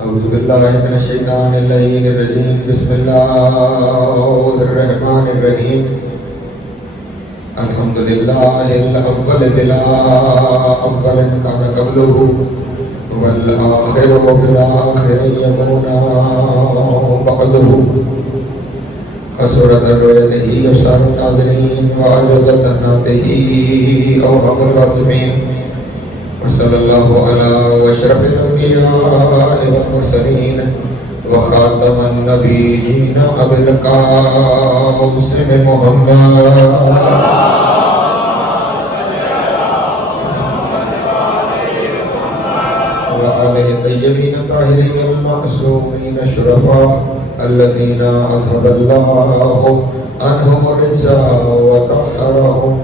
اعوذ باللہ من الشیطان اللعین الرجیم بسم اللہ الرحمن الرحیم الحمدللہ الاول بلا اول کان قبلہ والآخر بالآخر یکون بعدہ قصرت الرعدہ ابصار الناظرین وعجزت الناطقین اوہم الواصفین وصلی اللہ علی اشرف الانبیاء والمرسلین وخاتم النبیین ابی القاسم محمد وآلہ الطیبین الطاہرین المعصومین الشرفاء الذین اذهب اللہ عنہم الرجس وطہرہم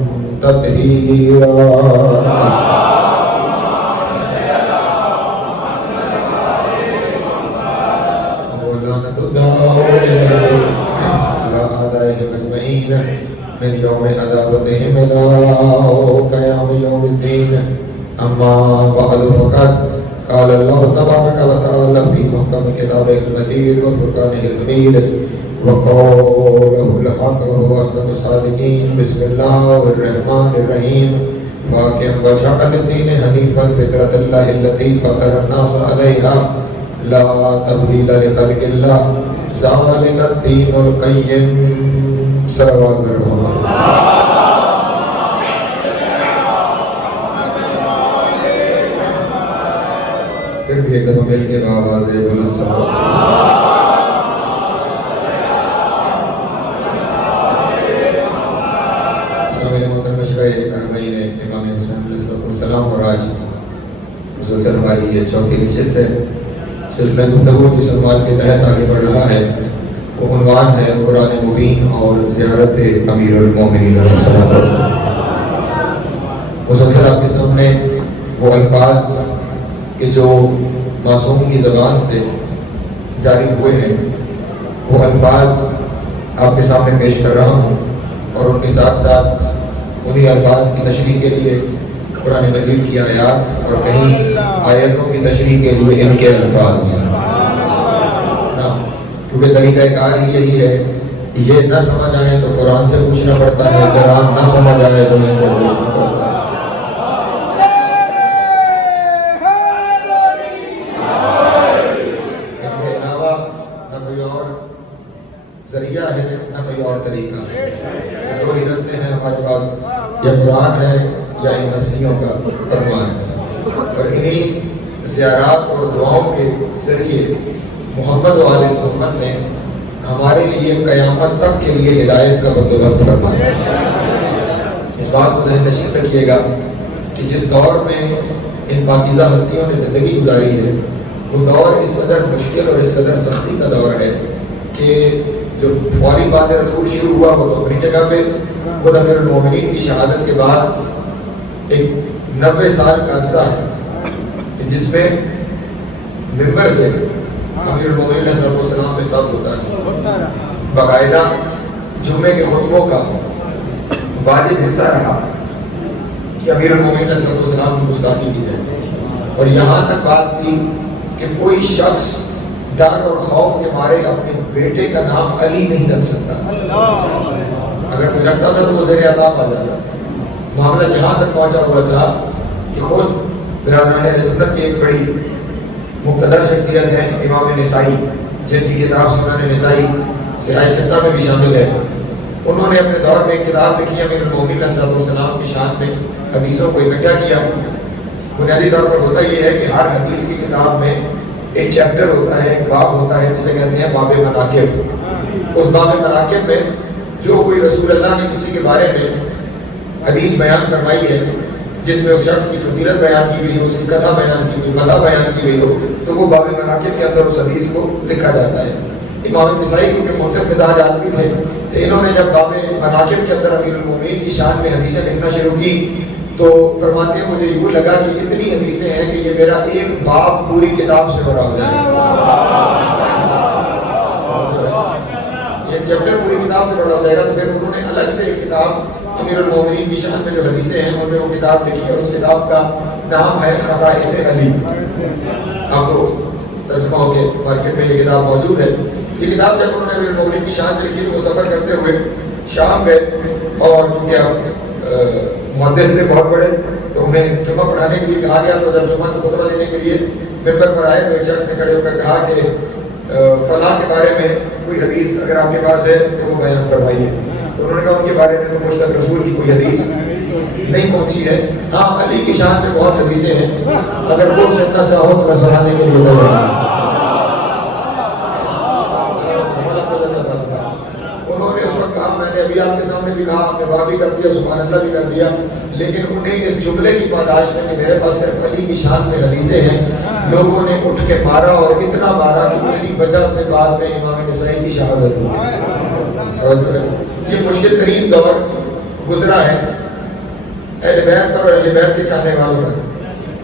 تطہیرا من يوم عذابتهم إلى قيام يوم الدين أما بعد فقد قال الله تبارك وتعالى في محكم كتابه المجيد وفرقانه الحميد وقوله الحق وهو أصدق الصادقين بسم الله الرحمن الرحيم فاقم وجهك للدين حنيفا فطرة الله التي فطر الناس عليها لا تبديل لخلق الله ذلك الدين القيم صلوات برحمت پھر بھی ایک دفعہ مل کے آواز ہے بلند صلوات میرے محترم مشرع اربعین امام حسین علیہ السلام اور آج مسلسل ہماری یہ چوتھی نشست ہے سلسلہ گفتگو جس عنوان کے تحت آگے بڑھ رہا ہے وہ عنوان ہے قرآن مبین اور زیارت امیر المومنین علیہ السلام۔ مسلسل آپ کے سامنے وہ الفاظ کہ جو معصوم کی زبان سے جاری ہوئے ہیں وہ الفاظ آپ کے سامنے پیش کر رہا ہوں اور ان کے ساتھ ساتھ انہی الفاظ کی تشریح کے لیے قرآن مجید کی آیات اور کہیں آیتوں کی تشریح کے لیے ان کے الفاظ کیونکہ طریقہ کار ہی یہی ہے یہ نہ سمجھ آئے تو قرآن سے پوچھنا پڑتا ہے قرآن نہ سمجھ آئے تو ان سے پوچھنا پڑتا ہے۔ اس کے علاوہ نہ کوئی اور ذریعہ ہے نہ کوئی اور طریقہ ہے، دو ہی رستے ہیں ہمارے پاس، یا قرآن ہے یا ان ہستیوں کا فرمان ہے، اور انہی زیارات اور دعاؤں کے ذریعے محمد و آل محمد نے ہمارے لیے قیامت تک کے لیے ہدایت کا بندوبست کرنا ہے۔ اس بات کو ذہن نشین رکھیے گا کہ جس دور میں ان پاکیزہ ہستیوں نے زندگی گزاری ہے وہ دور اس قدر مشکل اور اس قدر سختی کا دور ہے کہ جو فوری بات رسول شروع ہوا وہ تو اپنی جگہ پہ خود امیر المومنین کی شہادت کے بعد ایک 90 سال کا عرصہ ہے جس میں ممبر سے امیر المومنین علیہ السلام پہ سب ہوتا ہے، باقاعدہ جمعے کے خطبوں کا واجب حصہ رہا کہ امیر المومنین علیہ السلام کی گستاخی کی جائے، اور یہاں تک بات تھی کہ کوئی شخص ڈر اور خوف کے مارے اپنے بیٹے کا نام علی نہیں رکھ سکتا، اگر کوئی رکھتا تھا تو وہ زیر عذاب آ جاتا۔ معاملہ یہاں تک پہنچا ہوا تھا کہ خود برادران اہل سنت کی ایک بڑی مقتدر شخصیت ہے امام نسائی، جن کی کتاب سنن نسائی سراج ستہ میں بھی شامل ہے، انہوں نے اپنے دور میں ایک کتاب لکھی امیر المومنین علیہ السلام کی شان میں حدیثوں کو اکٹھا کیا۔ بنیادی طور پر ہوتا یہ ہے کہ ہر حدیث کی کتاب میں ایک چیپٹر ہوتا ہے، ایک باب ہوتا ہے جسے کہتے ہیں باب مناقب۔ اس باب مناقب میں جو کوئی رسول اللہ نے کسی کے بارے میں حدیث بیان فرمائی ہے جس میں اس شخص کی فضیلت بیان کی گئی ہو، اس کی کتھا بیان کی گئی، مدح بیان کی گئی ہو، تو وہ باب مناقب کے اندر اس حدیث کو لکھا جاتا ہے۔ امام نسائی کیونکہ منصف مزاج آدمی تھے تو انہوں نے جب باب مناقب کے اندر امیر المومنین کی شان میں حدیثیں لکھنا شروع کی تو فرماتے ہیں مجھے یوں لگا کہ اتنی حدیثیں ہیں کہ یہ میرا ایک باب پوری کتاب سے بڑا ہو جائے، یہ چیپٹر پوری کتاب سے بڑا ہو جائے گا۔ تو پھر انہوں نے الگ سے ایک کتاب امیر المومنین کی شان میں جو حدیثیں ہیں انہوں نے وہ کتاب لکھی ہے، اس کتاب کا نام ہے خصائص علی۔ آپ کو ترجمہ ہو کے مارکیٹ میں یہ کتاب موجود ہے۔ یہ کتاب جب انہوں نے امیر المومنین کی شان میں لکھی تو وہ سفر کرتے ہوئے شام گئے اور کیا محدث تھے بہت بڑے، تو انہیں جمعہ پڑھانے کے لیے کہا گیا۔ تو جب جمعہ کا خطبہ دینے کے لیے ممبر پر آئے تو ایک شخص نے کھڑے ہو کر کہا کہ فلاں کے بارے میں کوئی حدیث اگر آپ کے پاس ہے تو وہ بیان فرمائیے۔ تو انہوں نے کہا ان کے بارے میں تو مجھ تک رسول کی کوئی حدیث نہیں پہنچی ہے، ہاں علی کی شان میں بہت حدیثیں ہیں، اگر وہ سننا چاہو تو میں سنانے کے لیے تیار ہوں۔ انہوں نے اس وقت کہا، میں نے ابھی آپ کے سامنے بھی کہا، آپ نے واہ بھی کر دیا، سبحان اللہ بھی کر دیا، لیکن انہیں اس جملے کی پاداش میں کہ میرے پاس صرف علی کی شان میں حدیثیں ہیں، لوگوں نے اٹھ کے مارا اور اتنا مارا کہ اسی وجہ سے بعد میں امام نسائی کی شہادت ہوئی۔ یہ مشکل ترین دور گزرا ہے اہل بیت پر اور اہل بیت کے چاہنے والوں پر۔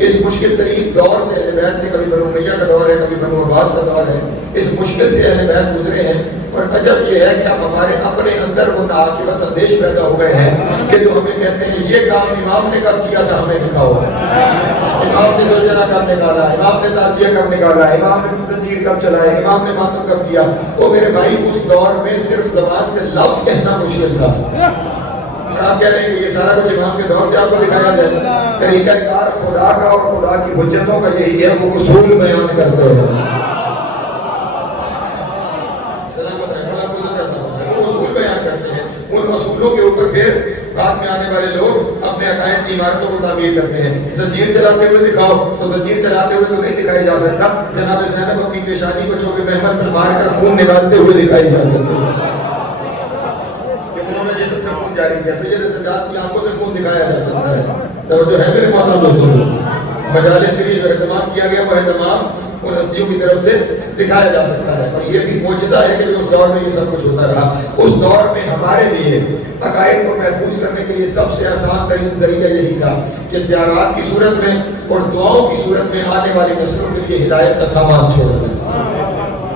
اس مشکل ترین دور سے اہل بیت میں کبھی بنو امیہ کا دور ہے، کبھی بنو عباس کا دور ہے، اس مشکل سے اہل بیت گزرے ہیں۔ اور عجب یہ ہے کہ اب ہمارے اپنے اندر وہ ناعاقبت اندیش پیدا ہو گئے ہیں کہ جو ہمیں کہتے ہیں یہ کام امام نے کب کیا تھا ہمیں دکھاؤ، امام نے زلزلہ کب نکالا، امام نے تعزیہ کب نکالا، امام نے تنظیر کب چلایا، امام نے ماتم کب کیا۔ وہ میرے بھائی اس دور میں صرف زبان سے لفظ کہنا مشکل تھا، اور آپ کہہ رہے ہیں کہ یہ سارا کچھ امام کے دور سے آپ کو دکھایا جائے۔ طریقہ کار خدا کا اور خدا کی حجتوں کا یہی ہے، وہ اصول بیان کرتے ہیں، ان اصولوں کے اوپر پھر بعد میں آنے والے لوگ اپنے عقائد کی عمارتوں کو تعمیر کرتے ہیں۔ زنجیر چلاتے ہوئے دکھاؤ تو زنجیر چلاتے ہوئے تو نہیں دکھائی جا سکتا، جناب زینب اپنی پیشانی کو چوکے محمد پر مار کر خون نکالتے ہوئے دکھائی جا سکتے ہیں، کہ انہوں نے جسم سے خون جاری کیا۔ سید سجاد کی آنکھوں سے خون دکھایا جا سکتا ہے۔ توجہ ہے میرے محترم دوستو، مجالس کے لیے جو اہتمام کیا گیا وہ اہتمام ان ہستیوں کی طرف سے دکھایا جا سکتا ہے، اور یہ بھی معجزہ ہے کہ جو اس دور میں یہ سب کچھ ہوتا رہا۔ اس دور میں ہمارے لیے عقائد کو محفوظ کرنے کے لیے سب سے آسان ترین ذریعہ یہی تھا کہ زیارات کی صورت میں اور دعاؤں کی صورت میں آنے والی نسلوں کے لیے ہدایت کا سامان چھوڑ دیں،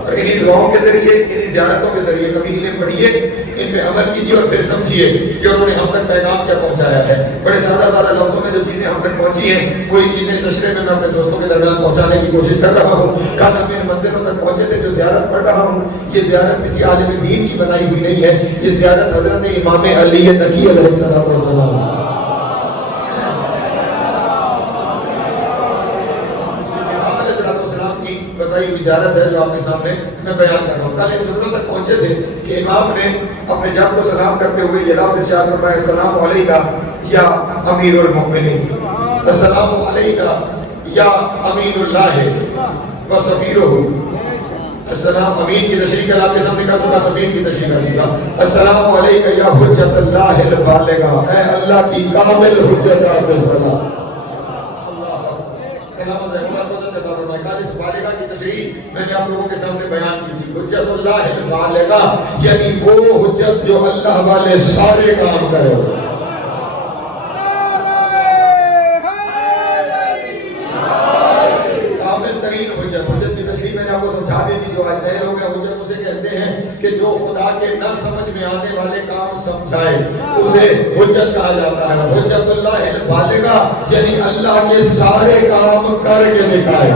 اور انہی دعاؤں کے ذریعے، انہی زیارتوں کے ذریعے کبھی انہیں پڑھیے، ان پہ عمل کیجیے اور پھر سمجھیے کہ انہوں نے ہم تک پیغام کیا پہنچایا ہے۔ بڑے سادہ سادہ لفظوں میں جو چیزیں ہم تک پہنچی ہیں، وہی چیزیں سشرے میں اپنے دوستوں کے درمیان پہنچانے کی کوشش کر رہا ہوں۔ کل ہم ان منزلوں تک پہنچے تھے جو زیارت پڑھ رہا ہوں، یہ زیارت کسی عالم دین کی بنائی ہوئی نہیں ہے، یہ زیارت حضرت امام علی نقی علیہ السلام بتائی ہوئی زیارت ہے جو آپ کے سامنے میں بیان کر رہا ہوں۔ کل ان جملوں تک پہنچے تھے کہ امام نے اپنے جب کو سلام کرتے ہوئے یہ لفظ ارشاد فرمایا، السلام علیکہ یا امیر المؤمنین، السلام علیکہ یا امین اللہ و سفیرہ۔ السلام امین کی تشریح کل آپ کے سامنے کر چکا، سفیر کی تشریح کر چکا۔ السلام علیکہ یا حجت اللہ البالغہ، اے اللہ کی کامل حجت آپ پر سلام۔ اس بالغہ کی تشریح میں نے آپ لوگوں کے سامنے بیان کی تھی، حجت اللہ البالغہ یعنی وہ حجت جو اللہ والے سارے کام کرے۔ کامل ترین حجت، حجت کی تشریح میں نے آپ کو سمجھا دی تھی۔ جو آج نئے لوگ ہیں حجت اسے کہتے ہیں کہ جو خدا کے نہ سمجھ میں آنے والے کام سمجھائے، اسے حجت کہا جاتا ہے۔ حجت اللہ البالغہ یعنی اللہ کے سارے کام کر کے دکھائے۔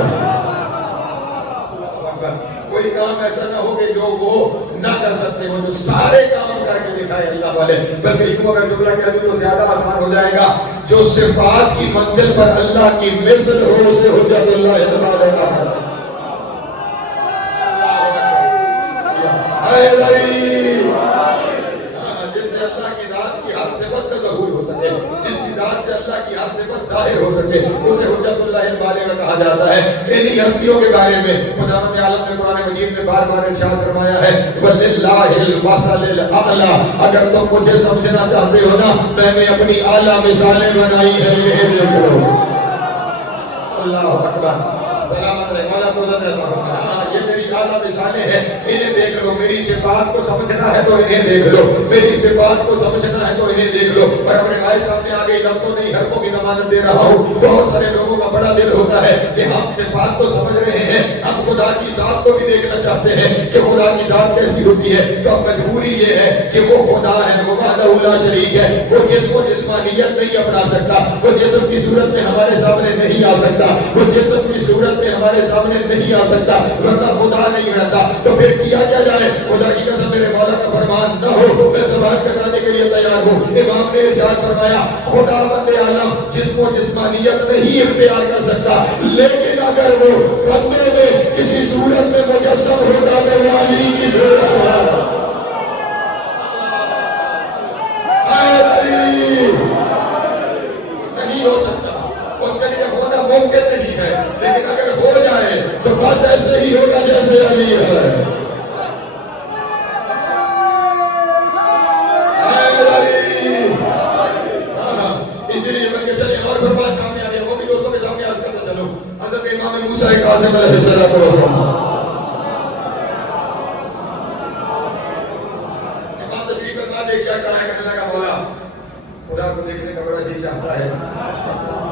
کوئی کام ایسا نہ ہو کہ جو وہ نہ کر سکتے ہو، جو سارے کام کر کے دکھائے اللہ والے۔ بلکہ یوں اگر جملہ کہہ دوں تو زیادہ آسان ہو جائے گا، جو صفات کی منزل پر اللہ کی مثل ہو اسے حجت اللہ البالغہ ہے۔ جس سے اللہ کی ذات کی ہر صفت کا ظہور ہو سکے، جس کی ذات سے اللہ کی ہر صفت ظاہر ہو سکے، اسے حجت اللہ البالغہ کہا جاتا ہے۔ انہی ہستیوں کے بارے میں خداوند عالم نے قرآن مجید میں بار بار ارشاد فرمایا ہے، وَلِلَّهِ الْمَثَلُ الْأَعْلَىٰ، اگر تم مجھے سمجھنا چاہتے ہو نا، میں نے اپنی اعلیٰ مثالیں بنائی ہیں، انہیں دیکھ لو۔ اللہ اکبر، سلام علیکم، یہ میری اعلیٰ مثالیں ہیں، انہیں دیکھ لو۔ میری صفات کو سمجھنا ہے تو انہیں دیکھ لو، میری صفات کو سمجھنا ہے تو انہیں دیکھ لو۔ اور اپنے بھائی سامنے آگے لفظوں نہیں حرفوں کی ضمانت دے رہا ہوں، بہت سارے لوگوں کا بڑا ہمارا دل ہوتا ہے کہ ہم صفات تو سمجھ رہے ہیں، ہم خدا کی ذات کو بھی دیکھنا چاہتے ہیں کہ خدا کی ذات کیسی ہوتی ہے، تو اب مجبوری یہ ہے کہ وہ خدا ہے، وہ وحدہ لا شریک ہے، وہ جسم و جسمانیت نہیں اپنا سکتا، وہ جسم کی صورت میں ہمارے سامنے نہیں آ سکتا، وہ جسم کی صورت میں ہمارے سامنے نہیں آ سکتا، ورنہ خدا نہیں رہتا، تو پھر کیا جائے؟ خدا کی قسم میرے مولا کا فرمان نہ ہو میں زبان کٹانے کے لیے تیار ہوں۔ امام نے ارشاد فرمایا خدا بند عالم جسم و جسمانیت نہیں اختیار کر سکتا، لیکن اگر وہ بندے میں کسی صورت میں مجسم ہوتا تو وہ علی کی صورت ہے۔ نہیں ہو سکتا، اس کے لیے ہونا ممکن نہیں ہے، لیکن اگر ہو جائے تو بس ایسے ہی ہوگا جیسے علی ہے۔ اسی لیے میں کہ چلے اور فرمان سامنے آ رہے ہیں، وہ بھی دوستوں کے سامنے عرض کرتا چلو۔ حضرت امام موسیٰ کاظم علیہ السلام امام تشریف فرما دیکھ چاہتا ہے، کہنے لگا مولا خدا کو دیکھنے کا بڑا جی چاہتا ہے،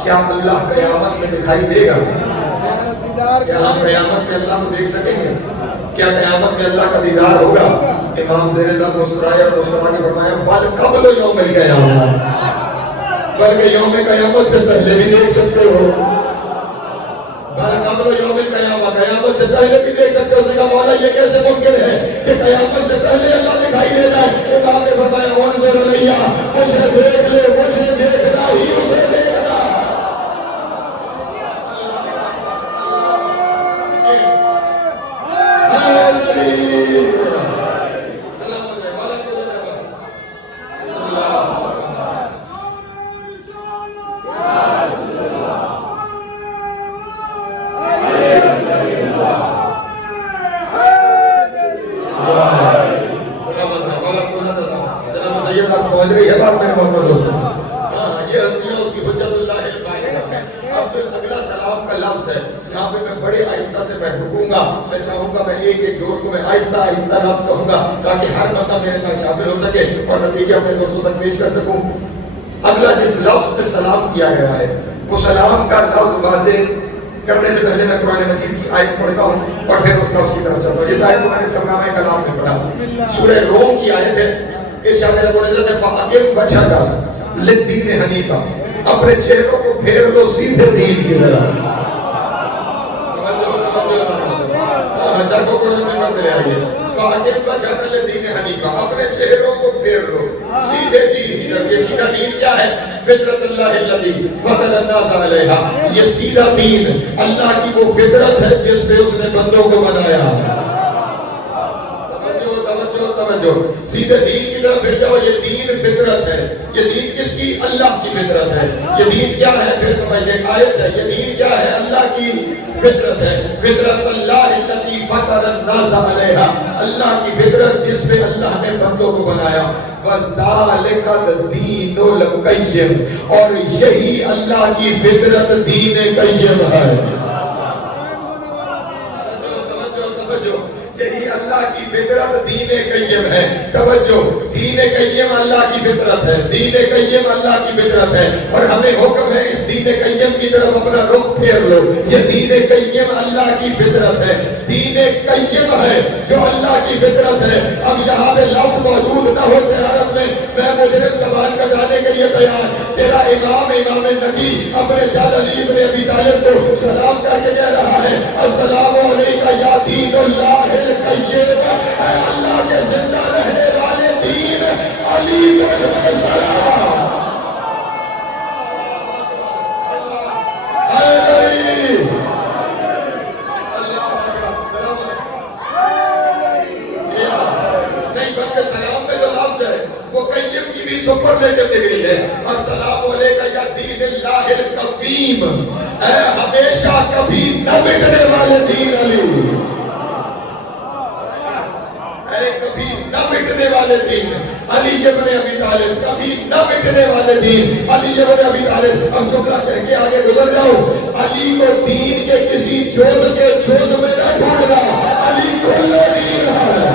کیا اللہ قیامت میں دکھائی دے گا؟ کیا ہم قیامت میں اللہ کو دیکھ سکیں گے؟ کیا قیامت میں اللہ کا دیدار ہوگا؟ امام زیر اللہ مسکرایا اور مسکرا کے فرمایا بل قبل یوم القیامت، بلکہ یوم قیامت سے پہلے بھی دیکھ سکتے ہو، بل قبل یوم القیامت، قیامت سے پہلے بھی دیکھ سکتے ہو۔ اس نے کہا مولا یہ کیسے ممکن ہے کہ قیامت سے پہلے اللہ دکھائی دے جائے؟ امام نے فرمایا انظر الیہ، مجھے دیکھ لے، مجھے دیکھنا ہی اسے دیکھنا۔ میں چاہوں گا میں ایک ایک دوست کو میں آہستہ آہستہ لفظ کہوں گا تاکہ ہر بندہ میرے ساتھ شامل ہو سکے اور نتیجے اپنے دوستوں تک پیش کر سکوں۔ اگلا جس لفظ پہ سلام کیا گیا ہے وہ سلام کا لفظ واضح کرنے سے پہلے میں قرآن مجید کی آیت پڑھتا ہوں اور پھر اس لفظ کی طرف چلتا ہوں۔ اس آیت کو میں نے سرنامہ کلام میں پڑھا، سورہ روم کی آیت ہے۔ ارشاد رب العزت ہے فَأَقِمْ وَجْهَكَ لِلدِّينِ حَنِيفًا، اپنے چہروں کو پھیر لو سیدھے دین کی طرف۔ اپنے چہروں کو پھیر لو سیدھے دین کی طرف۔ یہ سیدھا دین کیا ہے؟ فطرت اللہ الذی فطر الناس علیہا، یہ سیدھا دین اللہ کی وہ فطرت ہے جس پہ اس نے بندوں کو بنایا۔ توجہ، سیدھے دین کی طرف پھر جاؤ۔ یہ دین فطرت ہے، یہ دین کس کی؟ اللہ کی فطرت ہے۔ یہ دین کیا ہے؟ پھر سمجھ لیں، آیت ہے، یہ دین کیا ہے؟ اللہ کی فطرت ہے۔ فطرت اللہ الذی فطر الناس علیہا، اللہ کی فطرت جس پہ اللہ نے بندوں کو بنایا۔ وَذَلِكَ الدِّينُ الْقَيِّمُ، اور یہی اللہ کی فطرت دین قیم ہے۔ یہی اللہ کی فطرت دین قیم ہے۔ توجہ، دین قیم اللہ کی فطرت ہے، دین قیم اللہ کی فطرت ہے، اور ہمیں حکم ہے اس دین قیم کی طرف اپنا رخ پھیر لو۔ یہ دین قیم اللہ کی فطرت ہے، دین قیم ہے جو اللہ کی فطرت ہے۔ اب یہاں پہ لفظ موجود نہ ہو زیارت میں، میں مجرم زبان کٹانے کے لیے تیار۔ تیرا امام نبی اپنے جد علی ابن ابی طالب کو سلام کر کے کہہ رہا ہے السلام علیکہ یا دین اللہ القیم، اے اللہ کے زندہ رہنے والے دین علی تجھ میں سلام۔ اے علی، نہیں بلکہ سلام میں جو لفظ ہے وہ قیم کی بھی سپرلیٹو ڈگری ہے۔ السلام علیکہ یا دین اللہ القیم، اے ہمیشہ کبھی نہ مٹنے والے دین علی، اے کبھی نہ مٹنے والے دین علی ابن ابی طالب، کبھی نہ مٹنے والے دین علی ابن ابی طالب۔ ہم جملہ کہہ کے آگے گزر جاؤ، علی کو دین کے کسی جوز کے جوز میں نہ ڈھونڈنا، علی کل دین ہے۔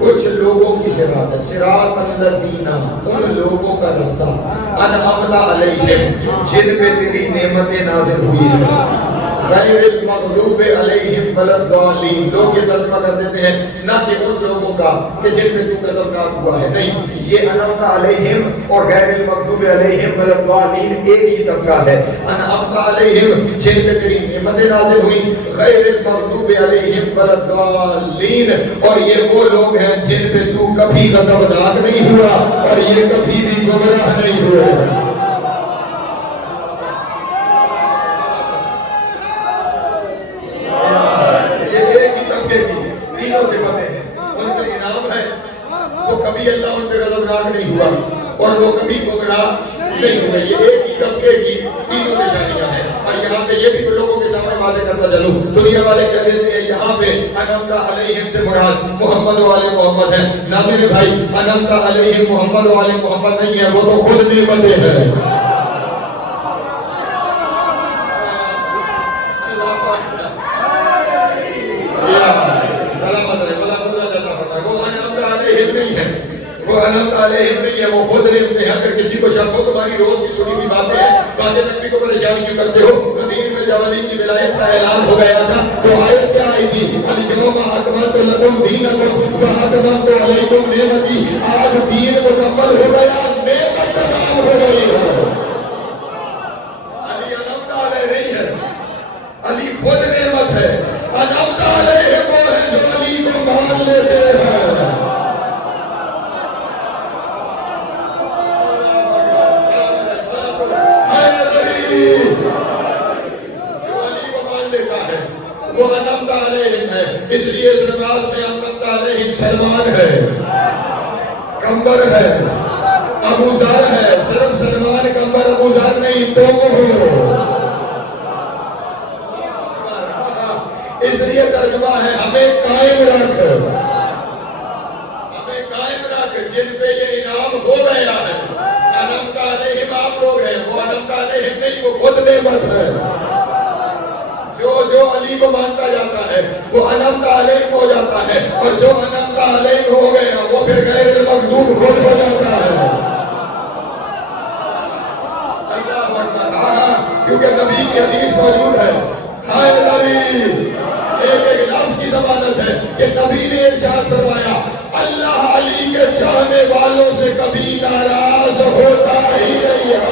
کچھ لوگوں کی صراط ہے، صراط الذین، ان لوگوں کا رستہ، انعمت علیہم، جن پہ تیری نعمتیں نازل ہوئی ہیں، غیر المغضوب علیہم ولا الضالین، لوگ یہ ترجمہ کر دیتے ہیں نہ کہ ان لوگوں کا کہ جن پہ تو غضبناک ہوا ہے، نہیں، یہ انعمت علیہم اور غیر المغضوب علیہم ولا الضالین ایک ہی طبقہ ہے۔ انعمت علیہم جن پہ تیری نعمتیں نازل ہوئی، غیر المغضوب علیہم ولا الضالین، اور یہ وہ لوگ ہیں جن پہ تو کبھی غضبناک نہیں ہوا اور یہ کبھی بھی گمراہ نہیں ہوئے۔ کبھی اللہ ان پہ غضبناک نہیں ہوا اور وہ کبھی گمراہ نہیں ہوئے، یہ ایک ہی طبقے کی تینوں نشانیاں ہیں۔ اور یہاں پہ یہ بھی لوگوں کے سامنے واضح کرتا چلوں، دنیا والے کہہ دیتے ہیں یہاں پہ انعمت علیہم سے مراد محمد والے محمد ہے، نہ میرے بھائی، انعمت علیہم محمد والے محمد نہیں ہے، وہ تو خود نعمتیں ہیں۔ وہ انعمت علیہم نہیں ہے، وہ خود نعمتیں ہیں۔ اگر کسی کو شک ہو تمہاری روز کی سنی ہوئی باتیں نبی کو پریشان کیوں کرتے ہو؟ مدینے میں جب علی کی ولایت کا اعلان ہو گیا تھا تو آیت کیا آئی تھی؟ الیوم اکملت لکم دینکم واتممت علیکم نعمتی، آج دین مکمل ہو گیا، نعمت تمام ہو گئی ہے۔ علی انعمت علیہ نہیں ہے، علی خود نعمت ہے۔ انعمت علیہ وہ ہے جو علی کو مان لیتے ہیں۔ وہ انعمت علیہم ہے، اس لیے اس نماز میں انعمت علیہم سلمان ہے، کمبر ہے، ابو ذر ہے، صرف سلمان کمبر ابو ذر نہیں، تم ہو۔ اس لیے ترجمہ ہے ہمیں قائم رکھ، ہمیں قائم رکھ جن پہ یہ انعام ہو گیا ہے۔ انعمت علیہم آپ لوگ ہیں، وہ انعمت علیہم نہیں، وہ خود نعمت ہے۔ جو علی کو مانتا جاتا ہے وہ انعمت علیہ ہو جاتا ہے، اور جو انعمت علیہ ہو گیا وہ پھر غیر المغضوب خود ہو جاتا ہے۔ اللہ اکبر، کیونکہ نبی کی حدیث موجود ہے، ہائے نبی، ایک لفظ کی ضمانت ہے کہ نبی نے ارشاد فرمایا اللہ علی کے چاہنے والوں سے کبھی ناراض ہوتا ہی نہیں ہے۔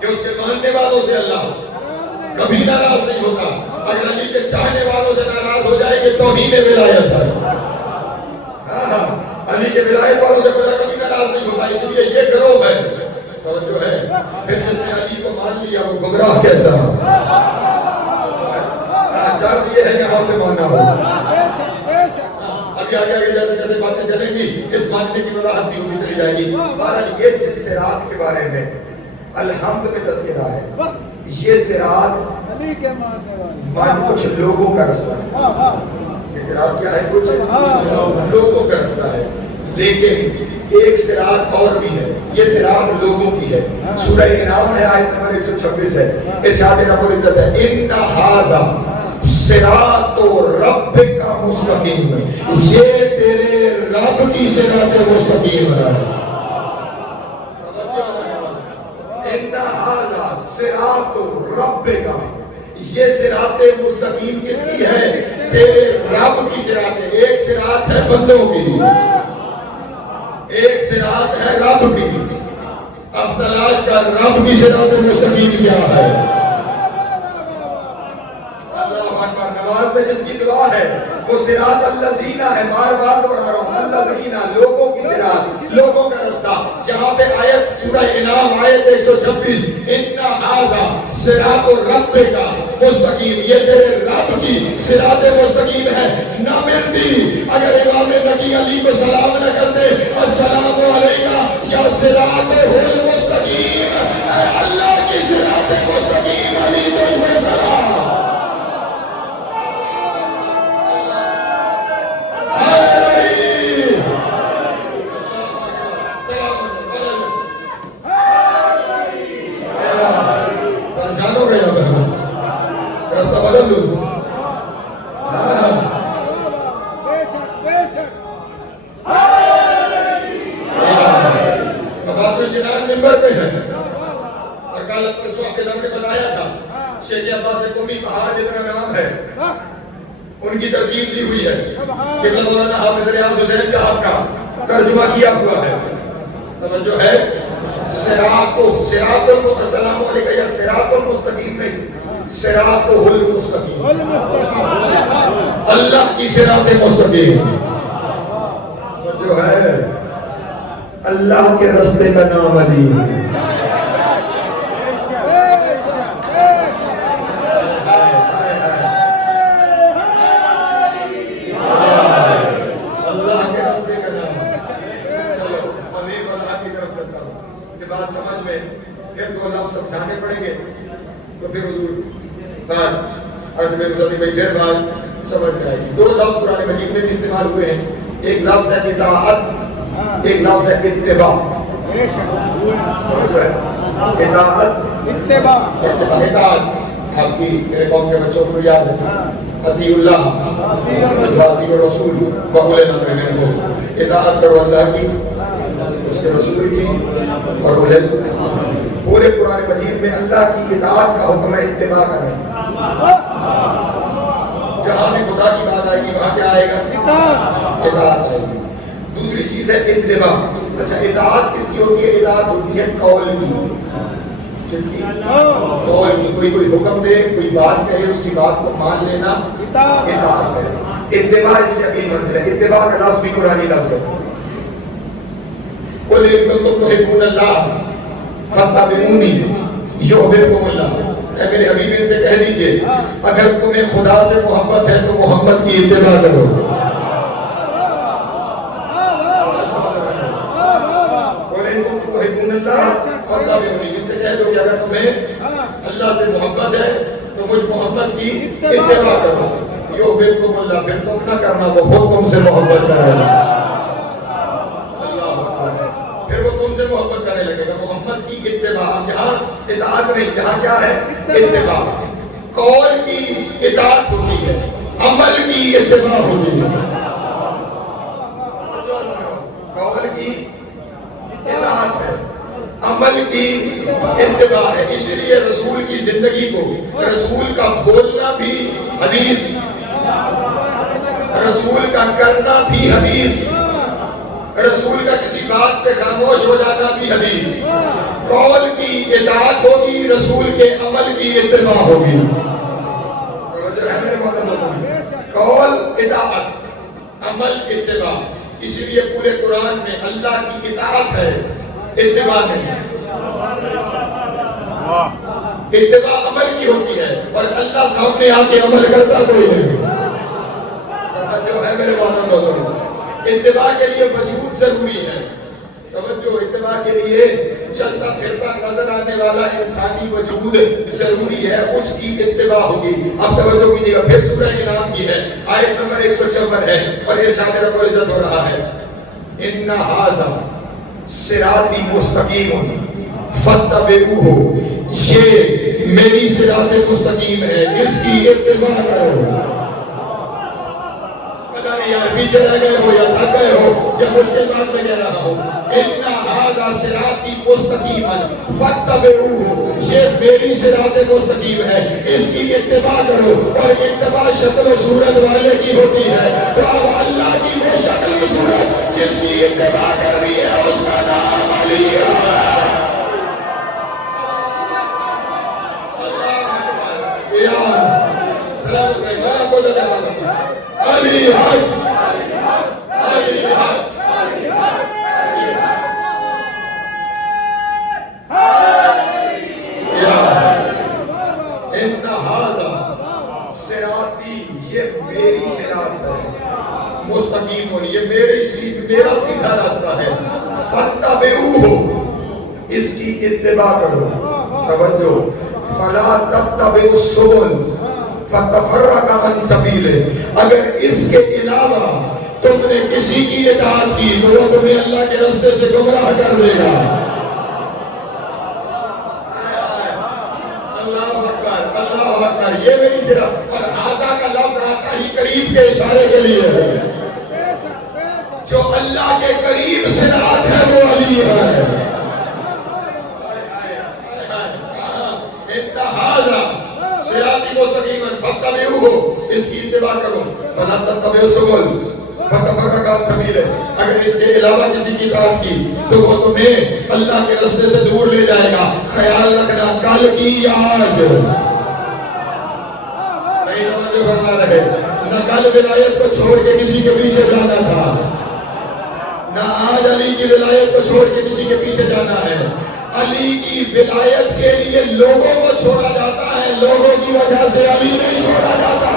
کہ اس کے ماننے والوں سے اللہ کبھی ناراض نہیں ہوتا، اگر علی کے چاہنے والوں سے ناراض ہو جائے یہ توہین ولایت ہے۔ علی کے ولایت والوں سے کبھی ناراض نہیں ہوتا، اس لیے یہ گروہ ہے جو ہے پھر جس نے علی کو مان لیا وہ گمراہ کیسا؟ شرط یہ ہے یہاں سے ماننا ہو۔ ابھی آگے جیسے جیسے باتیں چلیں گی اس ماننے کی وضاحت بھی ہوتی چلی جائے گی۔ بہرحال یہ جس صراط کے بارے میں الحمد میں تذکرہ ہے، یہ صراط علی کے ماننے والے کچھ لوگوں کا رستہ ہے۔ یہ صراط کیا ہے؟ کچھ لوگوں کا رستہ ہے، لیکن ایک صراط اور بھی ہے، یہ صراط لوگوں کی ہے۔ سورہ انعام ہے، آیت نمبر 126 ہے، ارشاد رب العزت ہے ان ھذا صراط ربک مستقیم، یہ تیرے رب کی صراط مستقیم ہے۔ ان ھذا صراط ربک، یہ صراط مستقیم کس کی ہے؟ تیرے رب کی صراط ہے۔ ایک صراط ہے بندوں کی، ایک صراط ہے رب کی۔ اب تلاش کا رب کی صراط مستقیم کیا ہے؟ نماز میں جس کی دعا ہے وہ صراط الذین ہے، بار بار دوہرا رہا ہوں، الذین، لوگوں کی صراط، لوگوں کا رستہ۔ یہاں پہ آیت سورہ انعام آیت 126 ان ھذا صراط ربک مستقیم، یہ تیرے رب کی صراط مستقیم ہے۔ نہ ملتی اگر امام نبی علی کو سلام نہ کرتے السلام علیکہ یا صراط المستقیم، اے اللہ کی صراط مستقیم، علی تجھ میں سلام۔ شیخ عباس قمی پہاڑ جتنا نام ہے ان کی ترتیب دی ہوئی ہے کہ مولانا حافظ ریاض حسین صاحب کا ترجمہ کیا ہوا ہے. توجہ ہے. صراط کو السلام علیکم یا صراط المستقیم نہیں، صراط المستقیم، اللہ کی صراط مستقیم جو ہے. اللہ کے راستے کا نام علی ہے. سمجھ میں پھر دو لفظ سمجھانے پڑیں گے تو پھر حضور بات عرض میں مطلب بھائی پھر بات سمجھ میں آئے گی. دو لفظ قرآن مجید میں بھی استعمال ہوئے ہیں. ایک لفظ ہے اطاعت، ایک لفظ ہے اتباع. اطاعت آپ کی میرے قوم کے بچوں کو یاد ہے، اطیع اللہ واطیع الرسول وأولی الامر منکم. اطاعت کرو اللہ کی، اس کے رسول کی اور اولی. پورے قرآن مجید میں اللہ کی اطاعت کا حکم ہے اتباع کریں. جہاں بھی خدا کی بات آئے گی وہاں کیا آئے گا؟ اطاعت آئے گی. دوسری چیز ہے اتباع. اچھا اطاعت کس کی ہوتی ہے؟ اطاعت ہوتی ہے قول کی. کس کی؟ قول کی. کوئی حکم دے، کوئی بات کہے، اس کی بات کو مان لینا اطاعت ہے. اتباع اس سے اگلی منزل ہے. اتباع کا لفظ بھی قرآنی لفظ ہے. قل ان کنتم تحبون اللہ فاتبعونی یحببکم اللہ. اے میرے حبیب ان سے کہہ دیجئے اگر تمہیں خدا سے محبت ہے تو محمد کی اتباع کرو. قل ان کنتم تحبون اللہ فاتبعونی. ان سے کہہ دو کہ اگر تمہیں اللہ سے محبت ہے تو مجھ محمد کی اتباع کرو. یحببکم اللہ. پھر تم نہ کرنا، وہ خود تم سے محبت کرے گا. پھر وہ تم سے محبت کرنے لگے گا. محمد کی اتباع. یہاں اطاعت نہیں، یہاں کیا ہے؟ اتباع. قول کی اطاعت ہوتی ہے، عمل کی اتباع ہوتی ہے. قول کی اطاعت ہے، عمل کی اتباع ہے. اس لیے رسول کی زندگی کو، رسول کا بولنا بھی حدیث، رسول کا کرنا بھی حدیث، رسول کا کسی بات پہ خاموش ہو جانا بھی حدیث. قول کی اطاعت ہوگی، رسول کے عمل کی اتباع ہوگی. قول اطاعت، عمل اتباع. اس لیے پورے قرآن میں اللہ کی اطاعت ہے، اتباع نہیں. اتباع عمل کی ہوتی ہے اور اللہ سامنے آ کے عمل کرتا کوئی نہیں. جو ہے میرے والوں اتباع کے لیے وجود ضروری ہے. توجہ. اتباع کے لیے چلتا پھرتا نظر آنے والا انسانی وجود ضروری ہے، اس کی اتباع ہوگی. اب توجہ کیجیے گا. پھر سورہ انعام کی ہے، آیت نمبر 154 ہے اور ارشاد رب العزت ہو رہا ہے ان ھذا صراطی مستقیم فاتبعوہ. یہ میری صراط مستقیم ہے، اس کی اتباع کرو. یار پیچھے رہ گئے ہو یا تھک گئے ہو یا مشکل بات میں کہہ رہا ہوں. ان ھذا صراطی مستقیم فاتبعوہ. یہ میری صراط مستقیم ہے، اس کی اتباع کرو. اور اتباع شکل و صورت والے کی ہوتی ہے. تو اب اللہ کی وہ شکل و صورت جس کی اتباع کرنی ہے اس کا نام علی ہے. سلام علیکم بولو علی حق. مستقیم ہونی، یہ میرا سیدھا راستہ ہے. فاتبعوہ. اس کی اتباع کرو. توجہ. فلا تتبعوا السبل فتفرق عن سبیلہ. اگر اس کے علاوہ تم نے کسی کی اطاعت کی تو وہ تمہیں اللہ کے راستے سے گمراہ کر دے گا. اللہ اکبر، اللہ اکبر. یہ میری صرف اور ھذا کا لفظ آتا ہی قریب کے اشارے کے لیے ہے. جو اللہ کے قریب صراط ہے وہ علی ہے. صراط مستقیما فاتبعوہ، اس کی اتباع کرو، ولا تتبعوا السبل فتفرق عن سبیلہ، اگر اس کے علاوہ کسی کی اطاعت کی تو وہ تمہیں اللہ کے راستے سے دور لے جائے گا۔ خیال رکھنا کل کی یا آج، نہیں توجہ کرنا رہے، نہ کل ولایت کو چھوڑ کے کسی کے پیچھے جانا تھا، نہ آج علی کی ولایت کو چھوڑ کے کسی کے پیچھے جانا ہے۔ علی کی ولایت کے لیے لوگوں کو چھوڑا جاتا ہے، لوگوں کی وجہ سے علی نہیں چھوڑا جاتا۔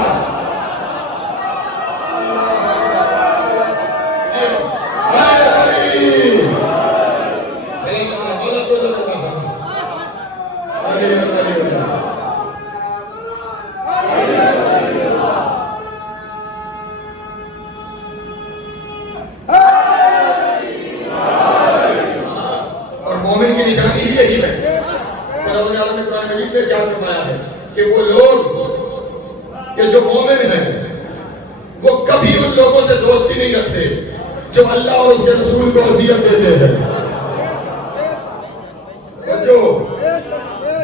مومن کی نشانی یہی ہے، رب العالمین نے قرآن مجید میں ارشاد فرمایا ہے کہ وہ لوگ کہ جو مومن ہیں وہ کبھی ان لوگوں سے دوستی نہیں رکھتے جو اللہ اور اس کے رسول کو اذیت دیتے ہیں۔ جو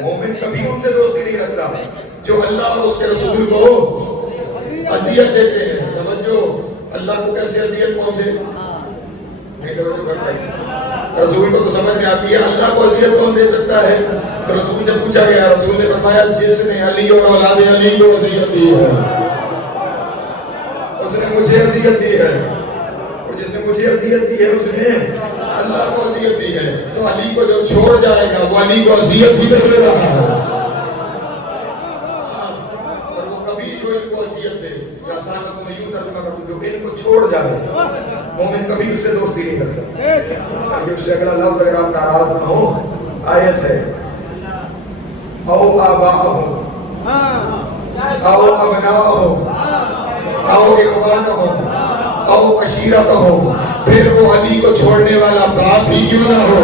مومن کبھی ان سے دوستی نہیں رکھتا جو اللہ اور اس کے رسول کو اذیت دیتے ہیں۔ توجہ، اللہ کو کیسے اذیت پہنچے؟ رسول کو تو سمجھ میں آتی ہے، اللہ کو اذیت کون دے سکتا ہے؟ تو رسول سے پوچھا گیا، رسول نے فرمایا جس نے علی اور اولاد علی کو اذیت دی ہے اس نے مجھے اذیت دی ہے، اور جس نے مجھے اذیت دی ہے اس نے اللہ کو اذیت دی ہے۔ تو علی کو جو چھوڑ جائے گا وہ علی کو اذیت ہی دے رہا ہے، اور وہ کبھی جو ان کو اذیت دے یا آسان میں یوں ترجمہ کروں جو ان کو چھوڑ جائے، مومن کبھی اس سے دوستی نہیں کرتا۔ اس سے اگلا لفظ اگر آپ ناراض نہ ہو، آیت ہے او آباءہم او ابناءہم او اخوانہم او عشیرتہم، پھر وہ علی کو چھوڑنے والا باپ ہی کیوں نہ ہو۔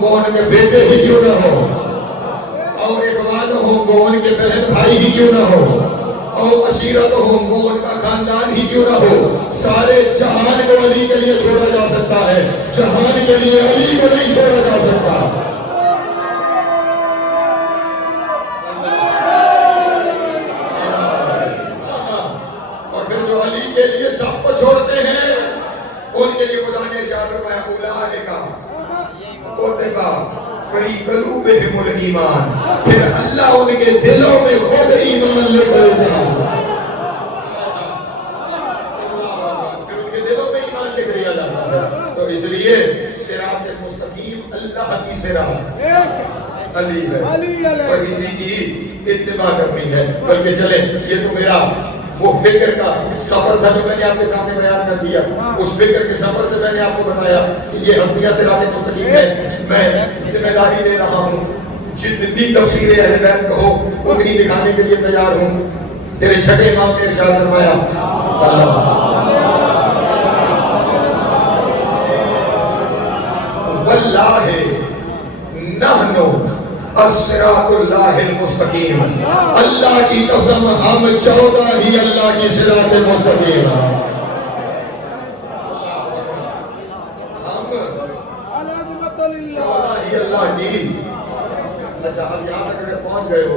وہ ان کے بیٹے ہی کیوں نہ ہو، اور اخوانہم وہ ان کے بہن بھائی ہی کیوں نہ ہو، اور عشیرتہم وہ ان کا خاندان ہی کیوں نہ ہو، سارے جہان کو علی کے لیے چھوڑا جا سکتا ہے، جہان کے لیے علی کو نہیں چھوڑا جا سکتا۔ اور پھر جو علی کے لیے سب کو چھوڑتے ہیں ان کے لیے خدا نے ارشاد فرمایا اولئک کتبا فی قلوبہم الایمان، پھر اللہ ان کے دلوں میں خود ایمان لے کر دیا، پھر ان کے دلوں میں ایمان لے کر دیا جاتا ہے۔ تو اس لیے صراط مستقیم اللہ کی صراط علی ہے، اور اسی کی اتباع کرنی ہے۔ بلکہ چلیں، یہ تو میرا وہ فکر کا سفر تھا جو میں نے آپ کے سامنے بیان کر دیا، اس فکر کے سفر سے میں نے آپ کو بتایا کہ یہ ہستیاں صراط مستقیم ہے۔ میں ذمہ داری دے رہا ہوں، جتنی تفسیر اہل بیت کہو اتنی دکھانے کے لیے تیار ہوں۔ تیرے چھٹے امام نے ارشاد فرمایا واللہ نحن الصراط اللہ المستقیم، اللہ کی قسم ہم 14 ہی اللہ کی صراط مستقیم، ہم 14 ہی اللہ کی۔ اچھا اب یہاں تک اگر پہنچ گئے ہو،